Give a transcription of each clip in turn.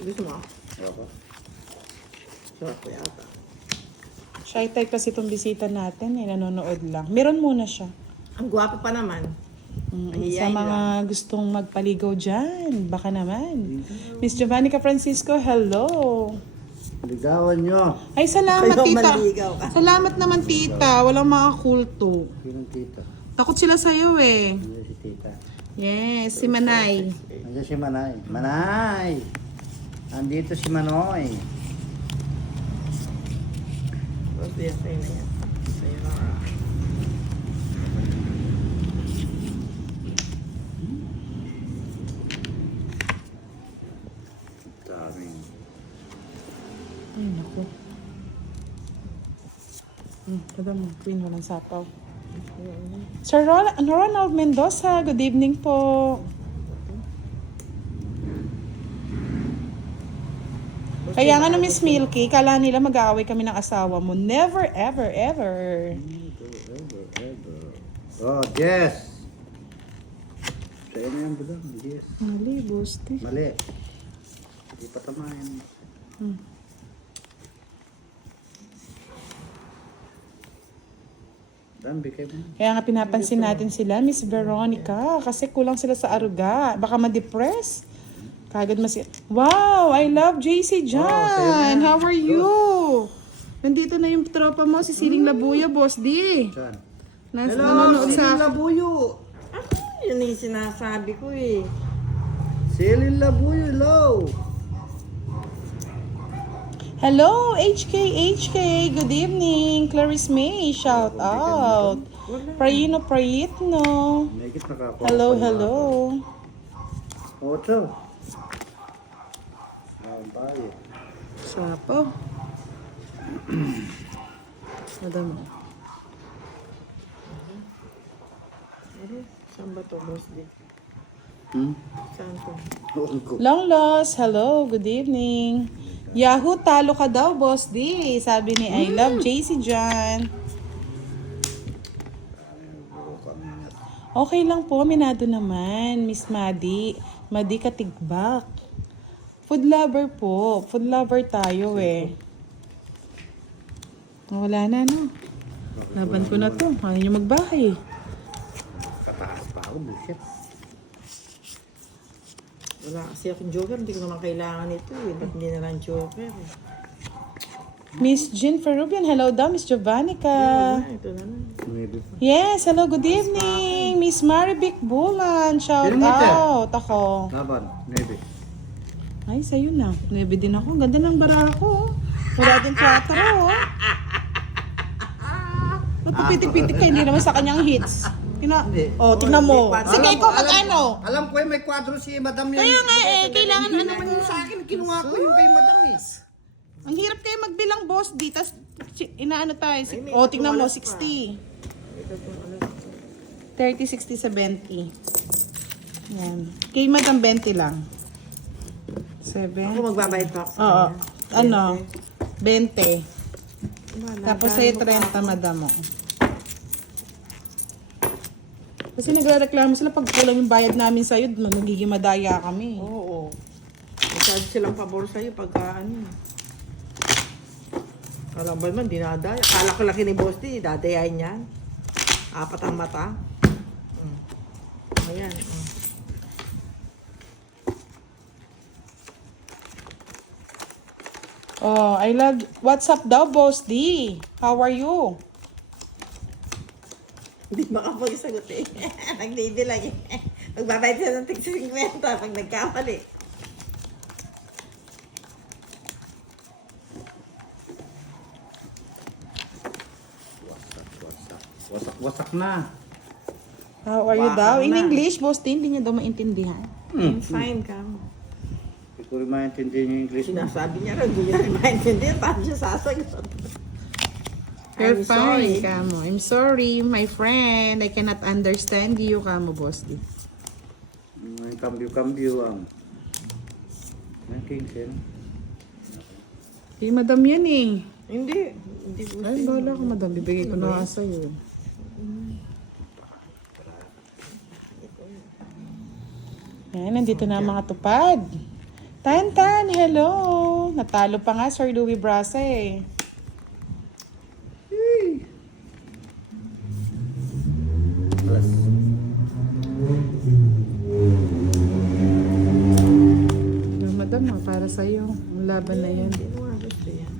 Gusto mo? Ako. Sarap ko yata. Shy type kasi itong bisita natin, nanonood lang. Meron muna siya. Ang gwapo pa naman. Sa mga gustong magpaligaw dyan, baka naman. Miss Giovannica Francisco, hello. Ligawan nyo. Ay, salamat Kayo tita. manligaw ka. Salamat naman tita. Walang mga kulto. Sinong tita? Takot sila sa'yo eh. Nandiyan si tita. Yes, si Manay. Nandiyan si Manay. Manay! Andito si Manoy. Gusto yan, sa'yo na yan. Sa'yo na. Daming. Ay, naku. Kada mo, Queen, walang sapaw. Sir Ronald Mendoza, good evening po. Kaya nga no, Miss Milky, kala nila mag-aaway kami ng asawa mo. Never, ever, ever. Oh, Jess! Sa'yo na yan, budang. Jess. Mali, Bosti. Mali. Hindi pa tamayan. Dambi kayo mo. Kaya nga pinapansin natin sila, Miss Veronica, kasi kulang sila sa aruga. Baka ma-depress. Kagad wow, I love JC John. How are you? Nandito na yung tropa mo, si Siling Labuya, Boss D. Saan? Nanonood sa... Labuyo! Yun yung sinasabi ko eh. Silin Labuyo, hello! Hello, HK. Good evening. Clarice May, shout out. Prayino. Megit nakakuha. Hello. Ocho. Bayo. Sapo. Madam. Saan ba to, Boss D? Saan to? Long loss, hello, good evening. Yahoo, talo ka daw, Boss D. Sabi ni I love JC John. Okay lang po, minado naman, Miss Madi. Madi Katigbak. Food lover po. Food lover tayo eh. Wala na, no? Laban ko na to. Ayaw nyo magbahay. Kataas pa ako, bullshit. Wala kasi akong joker. Hindi ko naman kailangan ito eh. Ba't hindi na lang joker eh? Miss Jean Ferrubian, hello daw, Miss Giovannica. Ito na lang. Maybe pa. Yes, hello, good evening. Miss Marivic Bulan, shout out. Ako. Laban, maybe. Ay, sa'yo na. Nebe din ako. Ganda ng bara ko. Wala din 4, oh. Napapitik-pitik ka, hindi naman sa kanyang hits. Oh, tignan mo. Sige, ikaw mag-ano. Alam ko may kwadro si Madam yan. Kaya nga eh, kailangan Hindi ano naman yun sa akin. Kinuha ko yung kay Madam eh. Ang hirap kayo magbilang, boss. Di, tas inaano tayo. Oh, tignan mo, 60. 30, 60, 70. Yan. Kay Madam 20 lang. 7. Ako magbabayad pa ako sa Oo. kanya. Ano? 20. Tapos sa'yo 30, madam mo. Kasi nagre-reklamo sila pag kulang yung bayad namin sa'yo, nagiging madaya kami. Oo. Masyado silang pabor sa'yo pagka ano. Alam ba naman, dinadaya. Kala ko laki ni Boss D, dadayain yan. 4 ang mata. Ayan. Oh, I love... What's up daw, Boss D? How are you? Hindi makapagsagot eh. Nagdidilag eh. Magbabayad siya ng tig 50 pag nagkamali. Wasak na. How are you Baka daw? In na. English, Boss D, hindi niya daw maintindihan. I'm fine ka. Hindi ko rin maintindihan yung English mo. Sinasabi niya rin, hindi niya rin maintindihan. Paano siya sasagot? You're I'm fine, sorry. Kamo. I'm sorry, my friend. I cannot understand you, Kamo, Boss D. May kambyo-kambyo ang. May king siya. Si Madam yan eh. Hindi. Hindi ko Ay, bahala ka, Madam. Bibigay ko na nga sa'yo. Yan, nandito na ang mga tupad. Tan, hello! Natalo pa nga Sir Louie Brasa eh. Alas. Yung madam, para sa'yo. Ang laban na yan. Hindi mo nga gusto yan.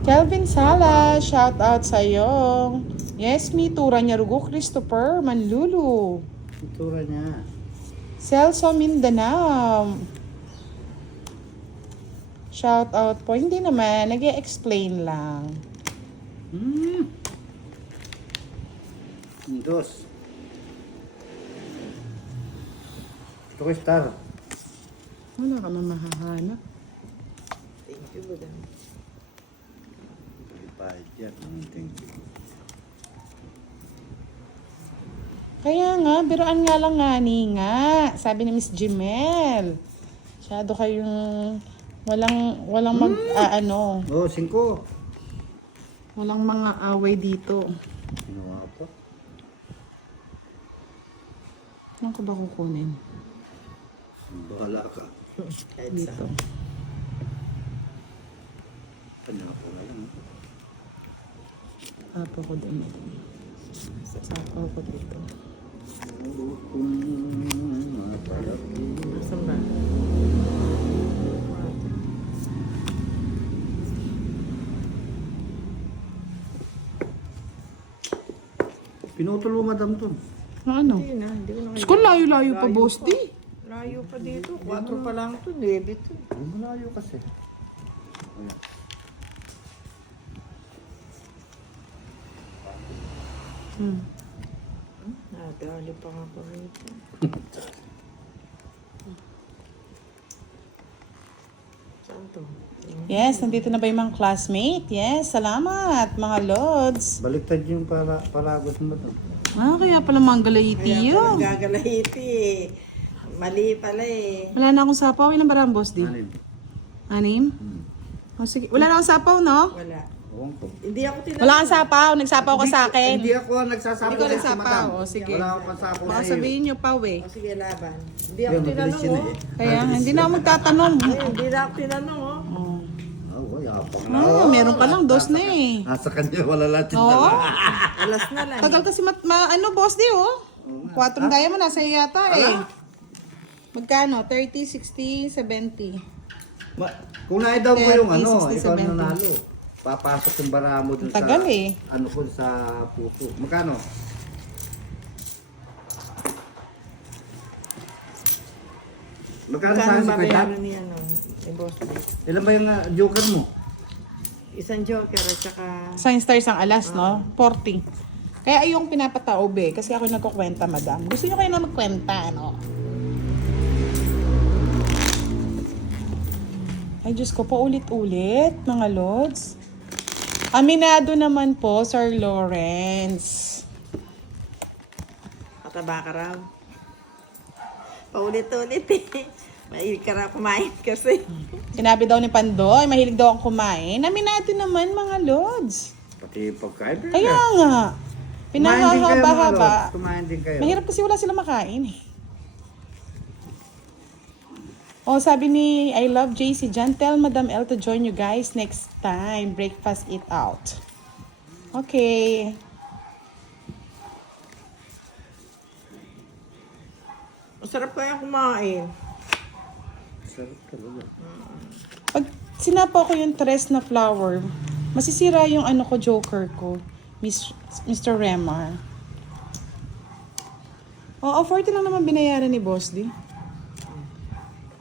Kelvin Sala, shout out sa'yo. Yes, me too. Ranyarugo Christopher Manlulu. Itura niya. Celso Mindanao. Shout out po. Hindi naman. Nag-e-explain lang. Dos. Ito ko star. Wala ka man mahahanap. Thank you, Budang. Bayad yan. Thank you. Kaya nga, biruan nga lang nga. Sabi ni Miss Jimel. Masyado kayong walang ano, Oh, 5. walang mga away dito. Ginawa pa. Ano ko ba kukunin? Bahala ka. Kahit Dito. saan. Panapa na lang. Apo ko din. Apo ko dito. Kung mapalaki. Nasaan ba? Pinutol mo, madam, to. Ano? Hindi na, hindi ko na Diyos ko, layo-layo pa, boss di. Layo pa dito. 4 pa lang to, 9 to. Ay, malayo kasi. Ayan. Nadali pa nga pa rito. Saan to? Yes, nandito na ba yung mga classmate? Yes, salamat mga lods. Baliktad yung palagos mo, madam. Kaya pala manggalayiti Kaya yun. pala gagalahiti eh. Mali pala eh. Wala na akong sapaw. Ilan ba ang boss di? 6. 6? O sige. Wala na akong sapaw, no? Wala. Ewan ko. Hindi ako tinanong. Wala kang sapaw. Nagsapaw ka sa akin. Hindi ako nagsasabi. Hindi ko kasi, nagsapaw. madam. O sige. Wala akong pasapo Baka sa iyo. sabihin nyo pa, eh. O sige, laban. Hindi ako Yan, mabilis tinanong yun oh. eh. Kaya hindi na ako magtatanong. Hindi na ako tinanong oh. Oh. Yapang na. Meron ka lang. Dos na eh. Nasa kanya, wala lahat yung Oo. dala. Alas na lang. Tagal kasi ano, boss di, oh. 4 diamond nasa iyo yata, eh. Magkano? 30, 60, 70. Kung naidaw ko yung 30, 60, ikaw 70. nanalo. Papasok yung bara mo dun Ang tagal, eh. Ano ko sa puso. Magkano? Magkano sa Magkano si ba Kuya? ano ni ano? Ni Boss D? Ilan ba yung joker mo? Isang joker at saka... Science stars ang alas, no? 40. Kaya ayong pinapataob eh. Kasi ako nagkukwenta, madam. Gusto nyo kayo na magkwenta, no? Ay, Diyos ko, paulit-ulit, mga lods. Aminado naman po, Sir Lawrence. Mataba ka raw. Paulit-ulit eh. Mahilig ka raw kumain kasi. Sinabi daw ni Pandoy, mahilig daw akong kumain. Aminado naman, mga lods. Pati pagkain. Kaya nga. Pinahahaba-haba. Kumain din kayo. Mahirap kasi wala sila makain eh. Oh, sabi ni I love JC Jan, tell Madam L to join you guys next time. Breakfast eat out. Okay. Masarap kaya kumain. Sarap talaga. Pag sinapaw ko yung tres na flower, masisira yung ano ko, joker ko. Mr. Remar. Oo, 40 lang naman binayaran ni Boss D.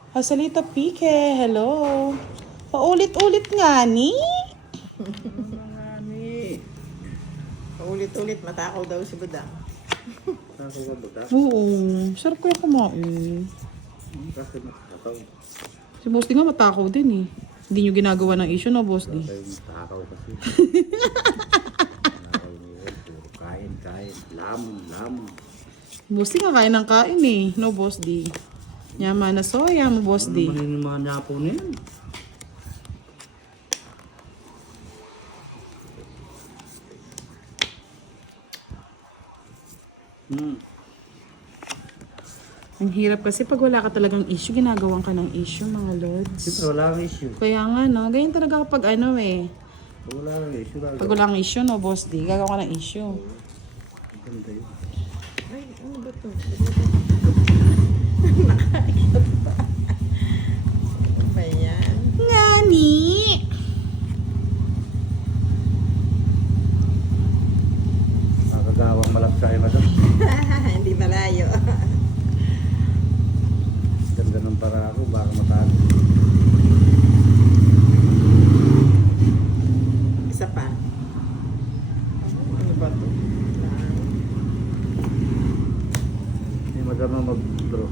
Joselito Pique, hello. Paulit-ulit nga ni. Marami. Paulit-ulit matakaw daw si Budang. Saan ko ba? Oo, sarap ko yung kumain. Kasi matakaw. Si Boss D nga matakaw din eh. Hindi nyo ginagawa ng issue, no, Boss D? Kayo matakaw kasi. Matakaw niyo. Puro kain. Lamon. Boss D nga kain ng kain eh, no, Boss D? Yaman na soya mo, Boss D. Ano naman yung mga nyapo na yan? Ang hirap kasi pag wala ka talagang issue, ginagawan ka ng issue, mga lods. Siyempre, wala kang issue. Kaya nga, no? Ganyan talaga kapag ano eh. Wala kang issue. Pag wala kang issue, no, boss D, gagawa ka ng issue. Ganda yun. Ay, ano ba to? Ano ba yan? Ngani! Nakagawang malapsa yung madam. Hindi malayo. Ganda ng para ako, baka matalo. Isa pa. Ano ba to? Hindi madam na mag-draw.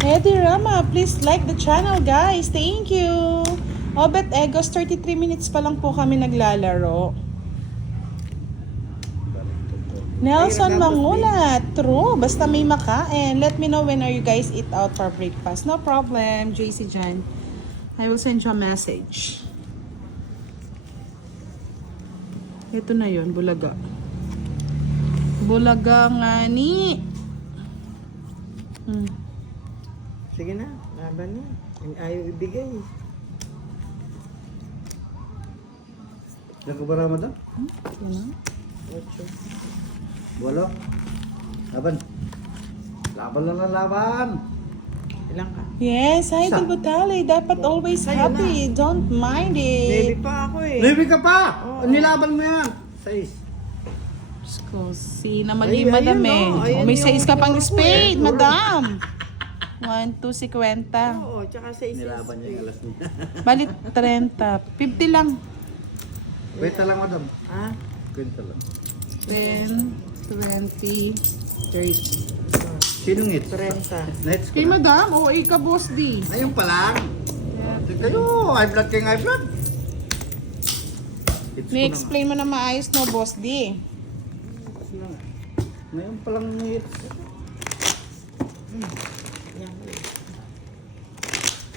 Eddie Rama, please like the channel, guys. Thank you. Obet Egos, 33 minutes pa lang po kami naglalaro. Nelson Mangula, true. Basta may makain. Let me know when are you guys eat out for breakfast. No problem, JC Jan. I will send you a message. Ito na yon, bulaga. Bulaga nga ni. Sige na, laban na. Ayaw ibigay. Ilan ko ba madam? Yan na. 8. Walo. Laban. Laban lang ang laban. Ilang ka? Yes, hi Dilbutali. Dapat always Sa'yo happy. Don't mind Baby it. pa ako eh. Levi ka pa! Oo. Nilaban mo yan. 6. Sko, si na mali, Ay, madam ayun, eh. oh. O, Ayun may yung 6 ka pang puro ko spade, eh. madam. 1, 2, 50. Oo, tsaka sa isa. Nilaban niya yung alas niya. Balit 30. 50 lang. Kwenta lang madam. Ah, Kwenta lang. 10, 20, 30. Sinong hits? 30. Nets ko Kay na. madam, o ika boss D. Ayun pa lang. Kayo, high blood kayong high blood. Hits ko May na explain mo na maayos no, boss D. nga. Ngayon pa lang hits.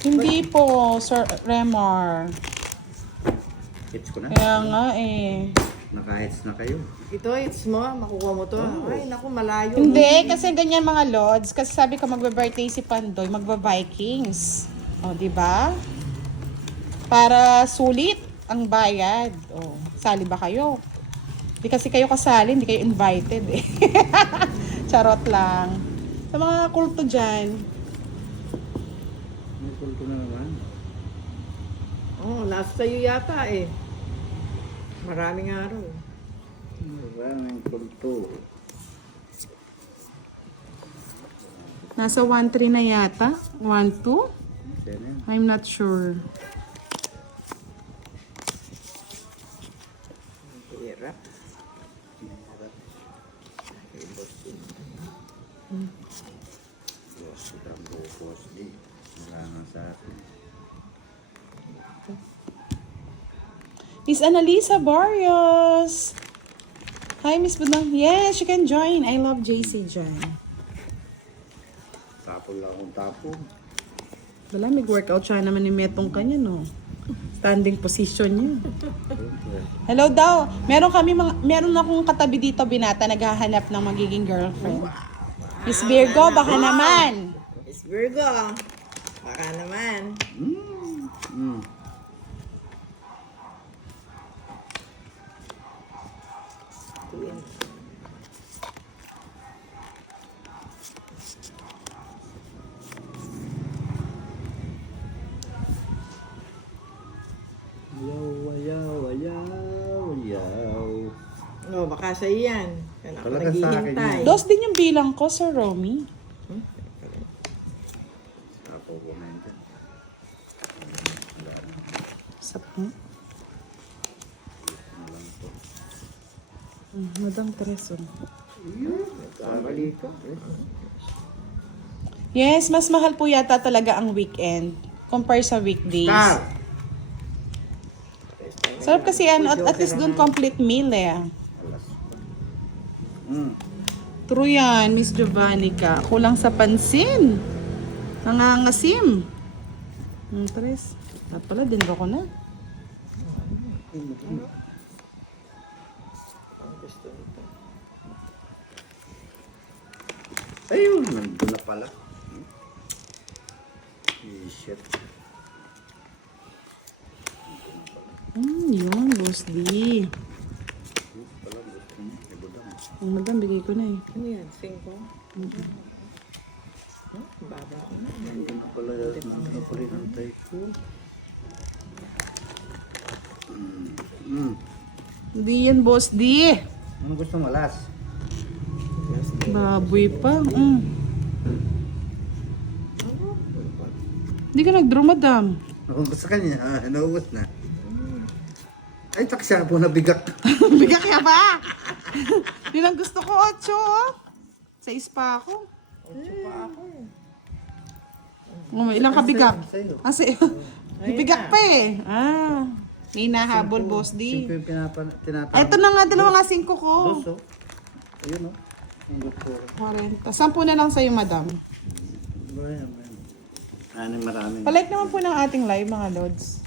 Hindi po, Sir Remar. Hits ko na. Kaya nga eh. Naka-hits na kayo. Ito, it's mo. Makukuha mo to. Ay, naku, malayo. Hindi, kasi ganyan mga lods. Kasi sabi ko magbe-birthday si Pandoy, magba-Vikings. O, di ba? Para sulit ang bayad. O, sali ba kayo? Di kasi kayo kasali, hindi kayo invited eh. Charot lang. Sa mga kulto dyan, May kulto na naman. Oh, last sa'yo yata eh. Maraming araw. Maraming kulto. nasa 1-3 na yata. 1-2? Yan yan. I'm not sure. Hirap. Boss, itang boss di. Wala nga sa atin. Miss Annalisa Barrios. Hi, Miss Budang. Yes, you can join. I love JC Jan. Tapon lang akong tapon. Wala, mag-workout siya naman ni Metong kanya, no? Standing position niya. Hello daw. Meron akong katabi dito, binata, naghahanap ng magiging girlfriend. Miss Virgo, baka naman. Miss Virgo. Baka naman. Ayaw. No, baka sa iyan. Kaya ako Talaga sa akin naghihintay. yan. Dos din yung bilang ko, Sir Romy. Tapo ko na yun dyan. Madam Tereso. Kamali ko. Yes, mas mahal po yata talaga ang weekend compare sa weekdays. Star! Sarap kasi at least doon complete meal eh. Alas. True yan, Miss Giovannica. Kulang sa pansin. Nangangasim. Tres. At pala, din ko na. Gusto nito. Ayun, nandun na pala. Shit. Yun, Boss D. Pala, gusto mo. Ibudang. Ang madam, bigay ko na eh. Ano yan? 5? Baba ko na. Nandun na pala yung antay ko. Hindi yan, Boss D. Ano gusto mo, last? Baboy pa. Hindi ka nag-draw, madam. Naubos sa kanya, naubos na. Ay, taksya po, nabigak. Bigyan kaya ba? Yun ang gusto ko, 8 oh. Sa ispa ako. 8 pa ako. Ilang ka bigak? Sa'yo. Kasi, bibigak pa eh. May nahabol, Boss D. 5 yung tinatanong. Ito na nga, 2 nga 5 ko. Dos, oh. Ayun, oh. Ang gusto ko. 40. 10 na lang sa'yo, madam. Ayan. Maraming. Palike naman po ng ating live, mga lods.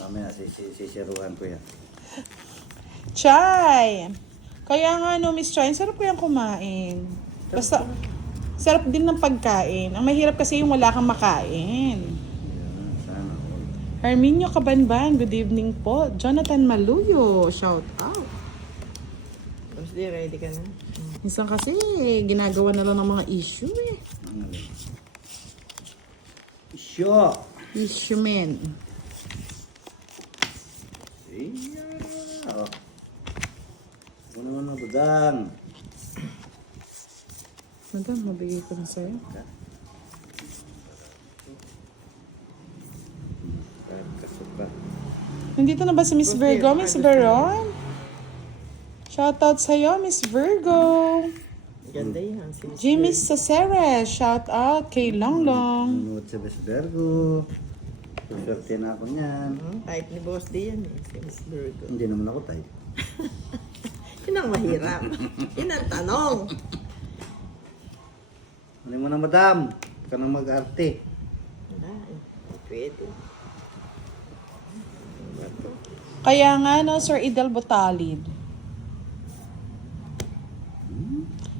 Mamaya, sisiruhan ko yan. Chay! Kaya nga, no, Miss Chay, sarap ko yung kumain. Basta, sarap din ng pagkain. Ang mahirap kasi yung wala kang makain. Ayan, sana all. Herminio Kabanban, good evening po. Jonathan Maluyo, shout out. Boss D, ready ka na? Minsan kasi, ginagawa na lang ng mga issue eh. Ang alin. Sure. Issue men. Yeah. Ano na budang? Madam, mabigay ko na sa'yo. Kasukat. Nandito na ba si Miss Virgo? Miss Veron? Shoutout sa'yo, Miss Virgo. Ganda yan. Jimmy Saceres, shout out kay Longlong. Nanood sa Besbergo. Suswerte na ako niyan. Type ni Boss D yan eh. Si Miss Virgo. Hindi naman ako tayo. Yun ang mahirap. Yun ang tanong. Ano mo na madam? Huwag ka nang mag-arte. Wala eh. Pwede. Kaya nga, no, Sir Idel Botalid.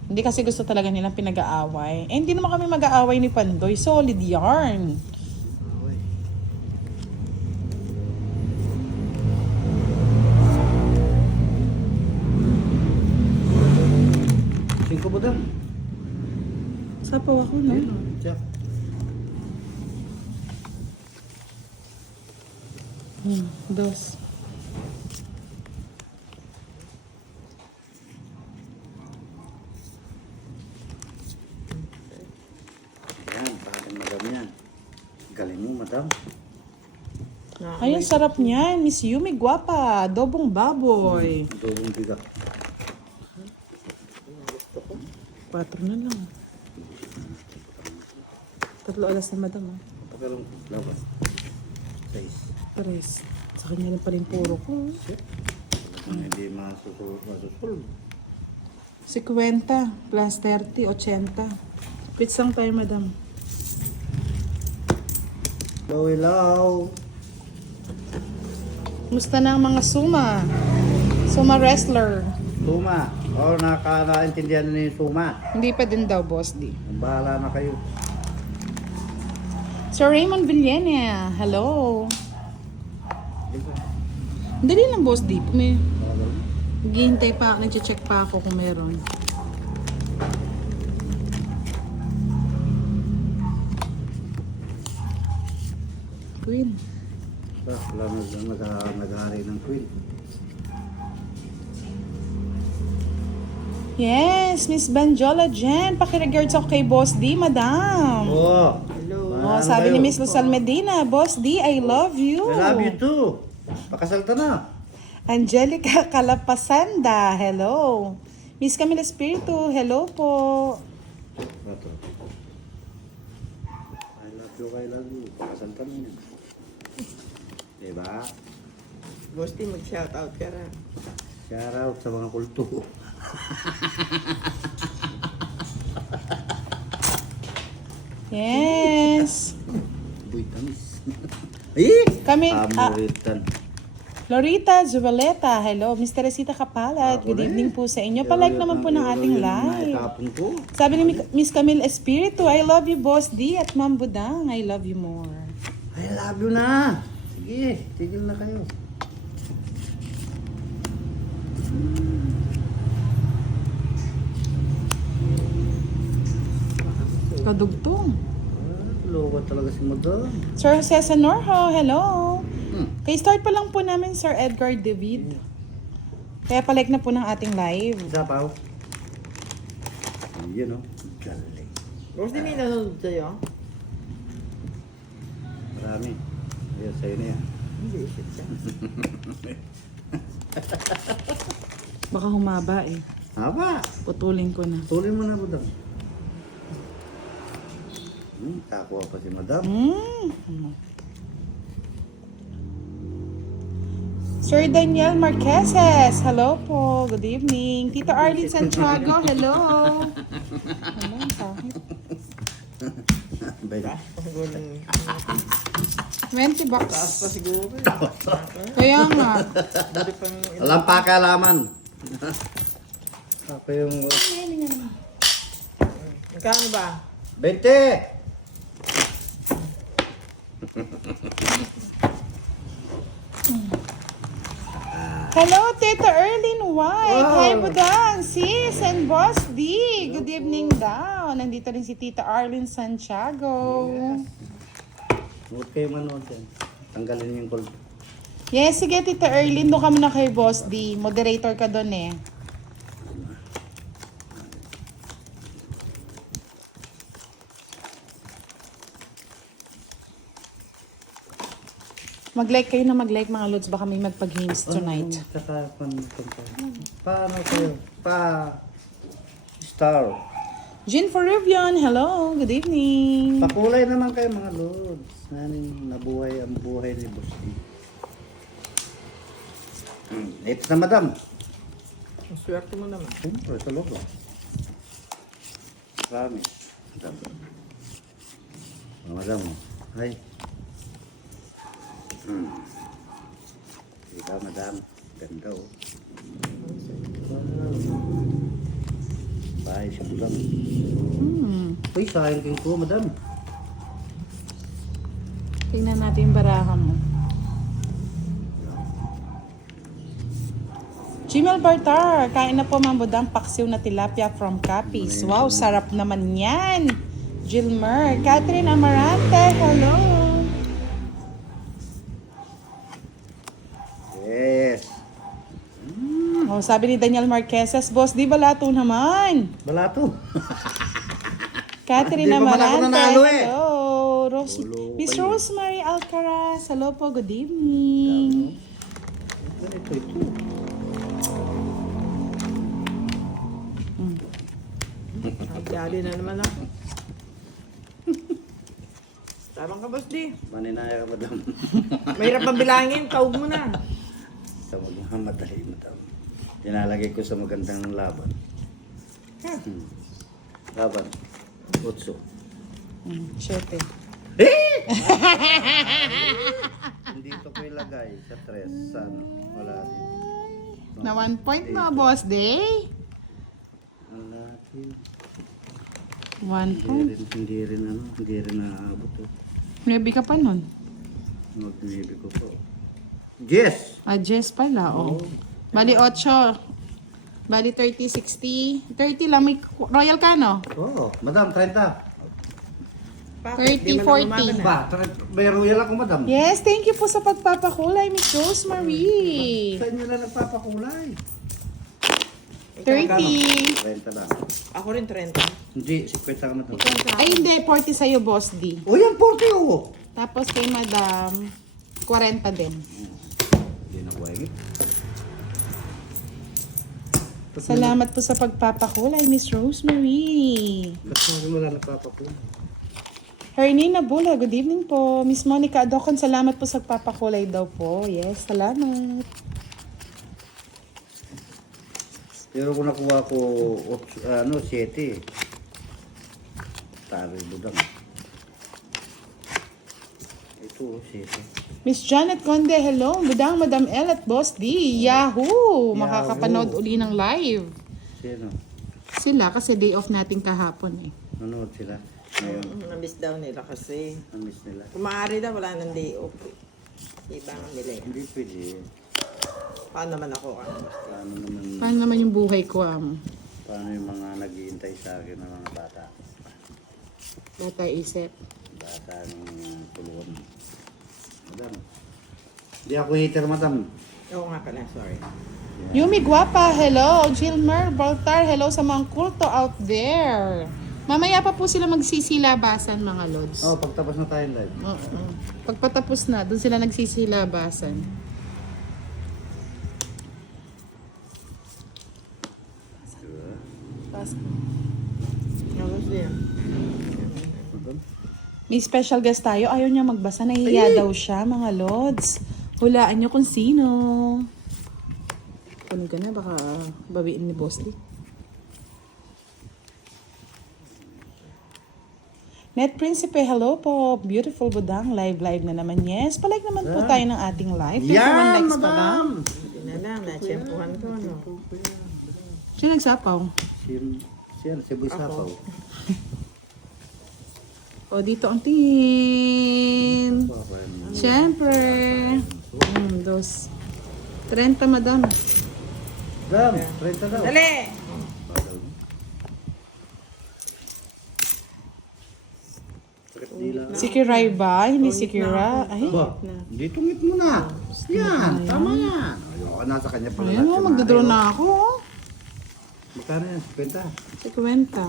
Hindi kasi gusto talaga nilang pinag-aaway. Eh, hindi naman kami mag-aaway ni Pandoy. Solid yarn. Okay. Singko ba dam? Sapaw ako, no? Check. Dos. Yan, bakit madam yan? Galing mo madam. Ay, ang sarap niyan. Miss Yumi, guwapa. Dobong baboy. Dobong bigat. 4 na lang. 3 alas na, madam. Pagkalong labas. 6. 3. Sa kanya lang pa rin puro ko. Hindi masusulog. 50 plus 30, 80. Quits lang tayo, madam. Hello, hello. Musta na ang mga suma? Suma wrestler. Suma. Nakakaintindihan na yung suma. Hindi pa din daw, Boss D. Bahala na kayo. Sir Raymond Villena, hello. Dali lang, Boss D. May naghihintay pa, nag-check pa ako kung meron. Queen. Wala naghari ng queen. Yes, Miss Banjola Jen. Pakiregards ako kay Boss D, madam. Oh. Hello. Oh, sabi ni Miss Luzal Medina, Boss D, I love you. I love you too. Pakasalta na. Angelica Calapasanda, hello. Miss Camila Espiritu, hello po. Ito. I love you. Pakasalta na yan. Diba? Boss D, mag-shoutout ka na. Shout out sa mga kulto. Yes. Buy tamis. Eh! Kami, Amuritan. Lorita Zubaleta, hello. Miss Teresita Kapalat, good evening po sa inyo. Palike naman po ng ating live. Naitapon ko. Sabi ni Miss Camille Espiritu, I love you, Boss D. At Ma'am Budang, I love you more. I love you na. Sige, tigil na kayo. Kadugtong. Loko talaga si Madam. Sir Jose Sanorho, hello. Hmm. Kay start pa lang po namin, Sir Edgar David. Kaya palike na po ng ating live. Sapaw. Yun o. Galing. Boss, di may nanonood sa'yo? Marami. Ayan, sa'yo na yan. Hindi, shit siya. Baka humaba eh. Haba. Putulin ko na. Tuloy mo na, Madam. Kakuha pa si Madam. Sir Daniel Marqueses, hello po. Good evening. Tito Arlene Santiago, hello. Hello, sakit. Bye. Siguro ng 20 bucks. taas pa siguro. Kaya nga. Dari pang... Walang pakalaman. Ako yung... Magkano ba? 20! Hello, Tita Erlyn White. Wow. Hi, Budang, sis, and Boss D. Good evening daw. Nandito rin si Tita Arlene Santiago. Huwag kayo manood yan. Tanggalin yung cold. Yes, sige, Tita Erlyn. Doon ka muna kay Boss D. Moderator ka doon eh. Mag-like kayo na mag-like mga lods. Baka may magpag-games tonight. Paano kayo? Star. Jean Forubion, hello. Good evening. Pakulay naman kayo mga lods. Nanin nabuhay ang buhay ni Boss D. Ito na, Madam. Ang swerte mo naman. Siyempre, sa loob. Promise. Madam. Madam. Hi. Ikaw, Madam. Ganda, oh. Bahay sa bulang. Uy, sayang kayo ko, Madam. Tingnan natin yung baraha mo. Jimel Bartar, kain na po mambudang paksiw na tilapia from Capiz. Wow, sarap naman yan. Gilmer, Catherine Amarante, hello. Yes. Oh, sabi ni Daniel Marqueses, Boss, di balato naman. Balato. Catherine Di pa man ako Amarante, nanalo eh. hello. Miss Rosemary Alcaraz, hello po, good evening. Ganito ito. Jolly na naman ako. Tabang ka, Boss D. Maninaya ka, Madam. Mahirap bang bilangin? Taog mo na. Sa magmamadali, Madam. Tinalagay ko sa magandang laban. Laban. Utso. Siyete. Hindi ito ko ilagay sa tres. Sa ano? Wala din. Na 1 point mo, Boss Day. Wala din. 1 point. Hindi rin naabot. Maybe ka pa nun. Mag-maybe ko po. Yes! Ah, Jess pala, oh. Bali 8. Bali 30, 60. 30 lang. May royal ka, no? Oo, Madam, 30. 30, 40. Ba, may royal ako, Madam. Yes, thank you po sa pagpapakulay, Miss Rosemary. Sa inyo na nagpapakulay. 30. 30 lang. Ako rin 30. Hindi, 50 ka, Madam. Ay, hindi. 40 sa'yo, Boss D. O yan, 40 oh! Tapos kay Madam, 40 din. Hindi na kuwagi. Salamat po sa pagpapakulay, Miss Rosemary. Ba't wala nagpapakulay? Hernina Bula, good evening po. Miss Monica Adocon, salamat po sa pagpapakulay daw po. Yes, salamat. Pero kung nakuha ko 7. Tari budang. 2, 7. Miss Janet Conde, hello. Budang Madam L at Boss D. Yahoo! Makakapanood uli ng live. Sino? Sila kasi day off natin kahapon eh. Nanood sila. Ngayon, Na-miss daw nila kasi. na-miss nila. Kung maaari daw, wala nang day off. Iba nga nila eh. Hindi pwede. Paano naman ako? Paano naman yung buhay ko, Paano yung mga naghihintay sa akin ng mga bata? Bata isip. Bata ng tuluan. Madam. Hindi ako hater, madam. Oo nga pala, sorry. Yumi Guapa, hello. Gilmer Baltar, hello sa mga kulto out there. Mamaya pa po sila magsisilabasan, mga lods. Oh, pagtapos na tayo live. Oo. Pagpatapos na, doon sila nagsisilabasan. Tapos din. Madam. May special guest tayo. Ayaw niya magbasa. Nahihiya daw siya, mga lods. Hulaan niyo kung sino. Kunin ka na, baka bawiin ni Boss Lee. Net Principe, hello po. Beautiful Budang. Live na naman. Yes, palike naman po tayo ng ating live. 21 Yan, likes pa lang. madam! Hindi na lang, na-tsempuhan ko. No? Sino nagsapaw? Si Boy Sapaw. O, dito ang tingin. Siyempre. 2. 30, madam. Madam, 30 daw. Dali! Si Kiray ba? Hindi si Kira. Ay, Ba, dito ngit mo na. Yan, tama yan. Ayoko, nasa kanya pala. ayan o, magdodraw na ako. Magkano yan? 50? Si Kwenta.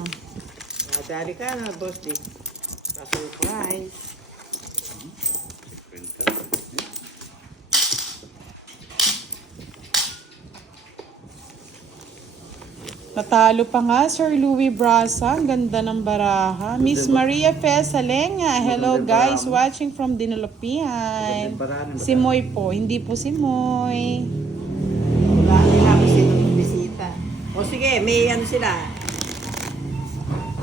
Nadali ka na, boss di. Pa-surprise. 50. Natalo pa nga, Sir Louis Brasa. Ang ganda ng baraha. Miss Maria Fesalenga. Hello guys, watching from Dinulapian. Si Moy po. Hindi po si Moy. Wala nila ako sinong bisita. O sige, may ano sila.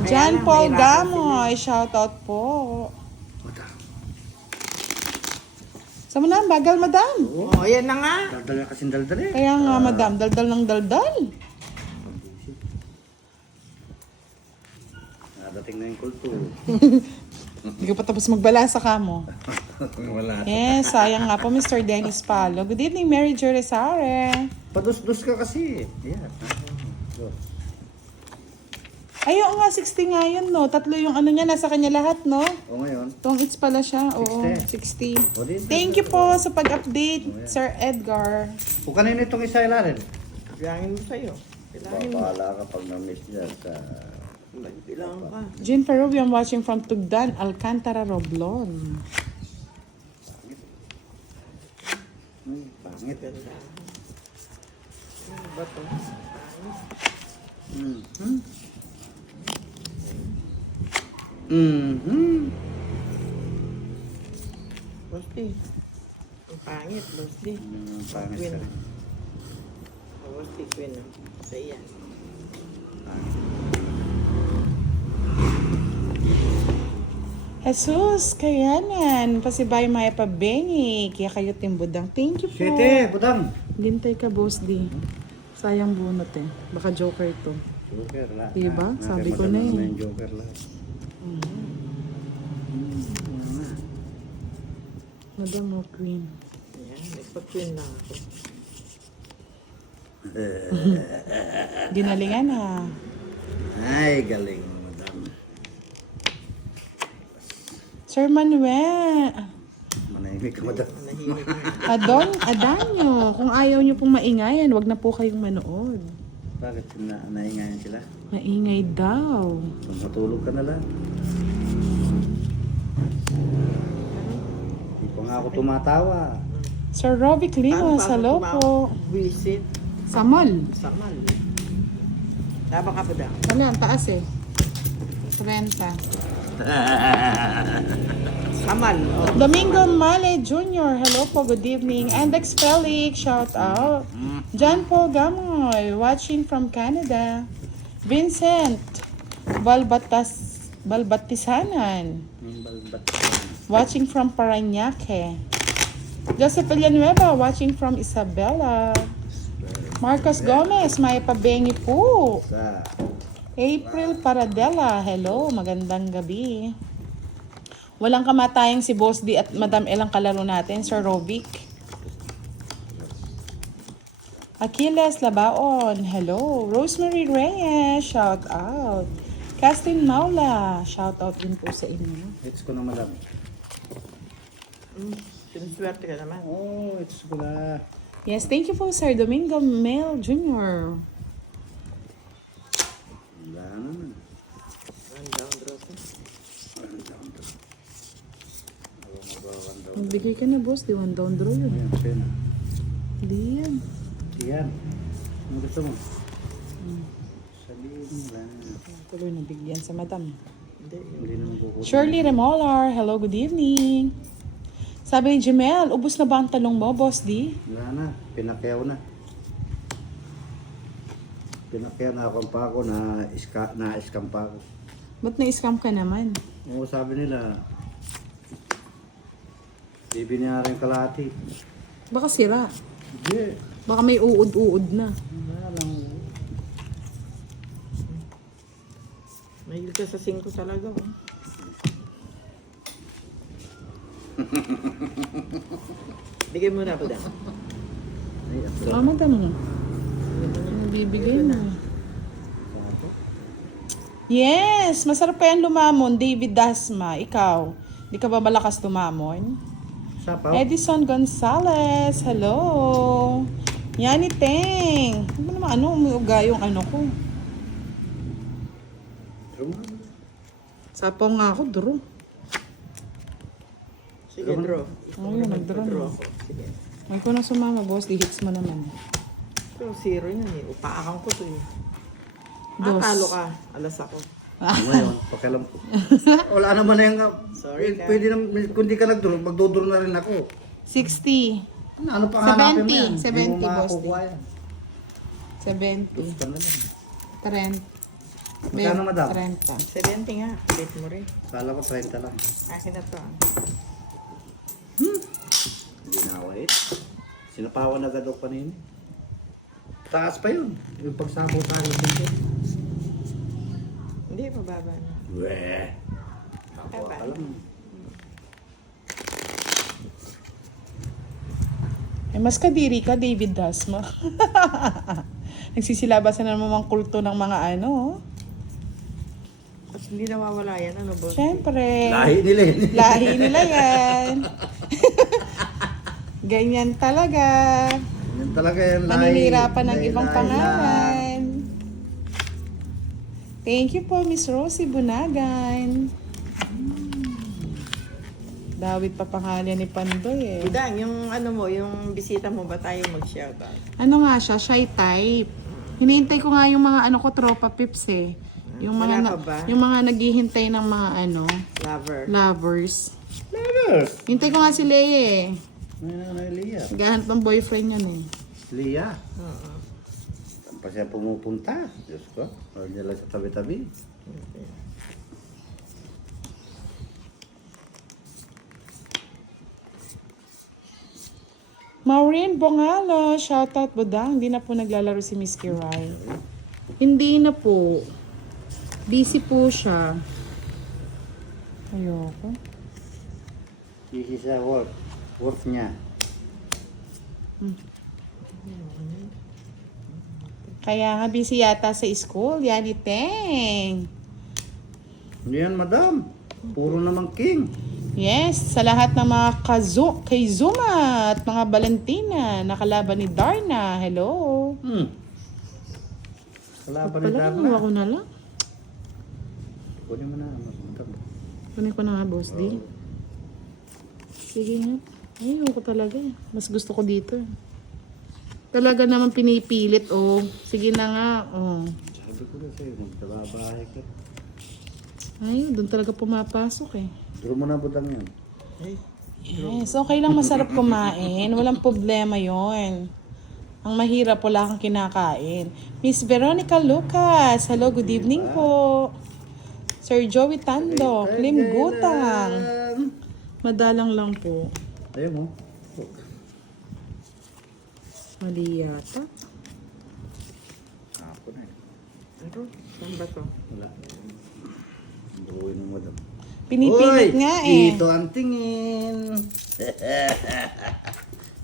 John lang, Paul may Gamoy. Shoutout po. Sa mo na, bagal madam. O, yan na nga. Daldal na kasing daldal eh. Kaya nga madam, daldal ng daldal. Nadating na yung kulto. Hindi ko pa tapos magbalasa ka mo. Wala. Yes, sayang nga po Mr. Dennis Palo. Good evening, Mary Jo Resare. Padus-dus ka kasi. Yan. Ayaw nga, 60 nga yun, no? Tatlo yung ano niya, nasa kanya lahat, no? O ngayon. Tong it's pala siya. Oo, 60. 60. O, di- Thank you po sa pag-update, Sir Edgar. Kung kanino itong isa ilarin? Bilangin mo sa'yo. Bilangin mo. Bahala ka pag na-miss niya sa... Bilang ka. Jean Peruvi, I'm watching from Tugdan, Alcantara, Roblon. Pangit. Ganda. Ano ba to? Boss di. Ang pangit, boss di. Pangit Queen. ka rin. Boss di, Queen. Sa iyan. Jesus, kayanan. Pasibay maya pa bengi. Kaya kayo timbudang. Thank you po. Sete, budang. Lintay ka, boss D. Sayang bunot eh. Baka joker to. Joker lang. Diba? Sabi ko na eh. Yung joker lang. Madam o queen. Ayan, nagpa-Queen lang ako. Ginalingan ah. Ay, galing, madam. Sir Manuel. Manahimik ka, madam. Manahimik na. Adanyo. Kung ayaw nyo pong maingayan, wag na po kayong manood. Bakit naingayan sila? Maingay daw. Kung matulog ka na lang. Hindi pa nga ako tumatawa. Sir Robbie Climos, hello po. Visit. Sa mall. Samal. Tama ka pa daw. Wala, ang taas eh. 30. Samal. Oh. Domingo Male Jr., hello po, good evening. Andex Felix, shout out. John Paul Gamoy, watching from Canada. Vincent Balbatisanan. Yung balbat. Watching from Parañaque. Joseph Villanueva, watching from Isabela. Marcos Gomez, may pabengi po. Sa. April Paradela, hello, magandang gabi. Walang kamatayang si Boss D at Madam Elang kalaro natin, Sir Rovic. Achilles Labaon, hello. Rosemary Reyes, shout out. Kathleen Maula, shout out din po sa inyo. Hits ko na madam. Siniswerte ka naman. Oh, hits ko na. Yes, thank you po Sir Domingo Mel Jr. Wala naman. One down, Rosa. Magbigay ka na boss, di one down draw yun. Ayan, pena. Hindi yan. Yan. Ano gusto mo? Sabihin mo lang. Tuloy na bigyan sa madam. Hindi naman kukuha. Shirley Remolar, hello, good evening. Sabi ni Jemel, ubus na ba ang talong mo, Boss D? Wala na. Pinakyaw na. Pinakyaw na ako pa ako na scam pa ako. Ba't na-scam ka naman? Oo, sabi nila, bibili na rin kalahati. Baka sira. Hindi. Baka may uod-uod na. Wala lang. Mahil ka sa 5 talaga. Oh. Bigay mo na po dyan. Ay, ako. Salamat mo. Bibigay na. Yes! Masarap pa yan lumamon, David Dasma. Ikaw, di ka ba malakas lumamon? Sapaw? Edison Gonzalez, hello! Yani Teng! Ano naman, umiuga yung ano ko? Sapaw nga ako, draw. Sige, draw. Ayun, nag-draw na. ako. Sige. May ko na sumama, boss. Di hits mo naman. Ito, 0 yan eh. Upaakan ko to eh. Dos. Talo ka. Alas ako. Ngayon, pakialam ko. Wala naman na yung... Sorry, ka. Pwede na, kung di ka nagduro, magduduro na rin ako. 60. Ano pang hanapin mo yan? 70, Hindi mo boss. makakukuha yan. 70. Gusto na lang. 30. Magkano, madam? 30. 70 nga. Ulit mo rin. Kala ko 30 lang. Akin na to. Hindi na wait. Sinapawan agad ako kanina. Taas pa yun. Yung pagsapaw tayo dito. Hindi, mababa na. Weh. Ako ka lang. Eh, mas kadiri ka, David Dasma. Nagsisilabasan na naman ang kulto ng mga ano. Oh. Tapos hindi nawawala yan. Ano, boss? Siyempre. Lahi nila yun. Lahi nila yan. Ganyan talaga. Yan talaga yung lahi. Paninirapan ng Lahi, ibang lahi pangalan. Thank you po, Miss Rosie Bunagan. Dawit pa pangalan ni Pandoy eh. Budang, yung ano mo, yung bisita mo ba tayo mag-shoutout? Ano nga siya, shy type. Hinihintay ko nga yung mga ano ko, tropa pips eh. Yung mga, Wala pa ba? yung mga naghihintay ng mga ano, Lover. lovers. Lovers. Hintay ko nga si Leia eh. Ano na Lia? Gahanap ng boyfriend yan eh. Lia. Oo. Saan pa siya pumupunta? Diyos ko. Huwag niya lang sa tabi-tabi. Maureen Bongalo, shoutout Budang. Hindi na po naglalaro si Miss Kiray. Hindi na po. Busy po siya. Ayoko. Easy sa work. Work niya. Kaya nga busy yata sa school. Yani Teng. Hindi yan, madam. Puro naman king. Yes, sa lahat ng mga kay Zuma at mga Valentina, nakalaban ni Darna. Hello. Kalaban ni Pala, Darna. ginawa ko na lang. Kunin mo na. Madam. Kunin ko na nga, Boss D. Sige nga. Ayun ko talaga. Mas gusto ko dito. Talaga naman pinipilit, oh. Sige na nga, oh. Sabi ko na sa'yo, magtrabahay ka. Ayun, doon talaga pumapasok eh. Duro mo na budang yan. Ay, Yes, okay lang masarap kumain. Walang problema yon. Ang mahirap, wala kang kinakain. Miss Veronica Lucas, hello, good evening po. Sir Joey Tando, Klim Gutang. Madalang lang po. Ayun mo. Mali yata. Ako na eh. Ano? Saan ba to? Wala. Buuin mo daw. Pinipilit nga eh. Dito ang tingin.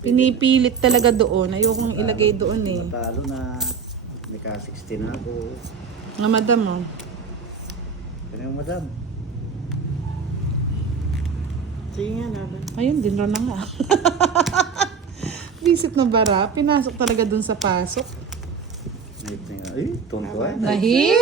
Pinipilit talaga doon. Ayokong ilagay doon eh. Matalo na. May ka-16 na ako. Nga madam oh. Kaya madam. Sige nga, laban. Ayun, din na nga. Visit na bara. Pinasok talaga dun sa pasok. Ay, tonto. Nahit!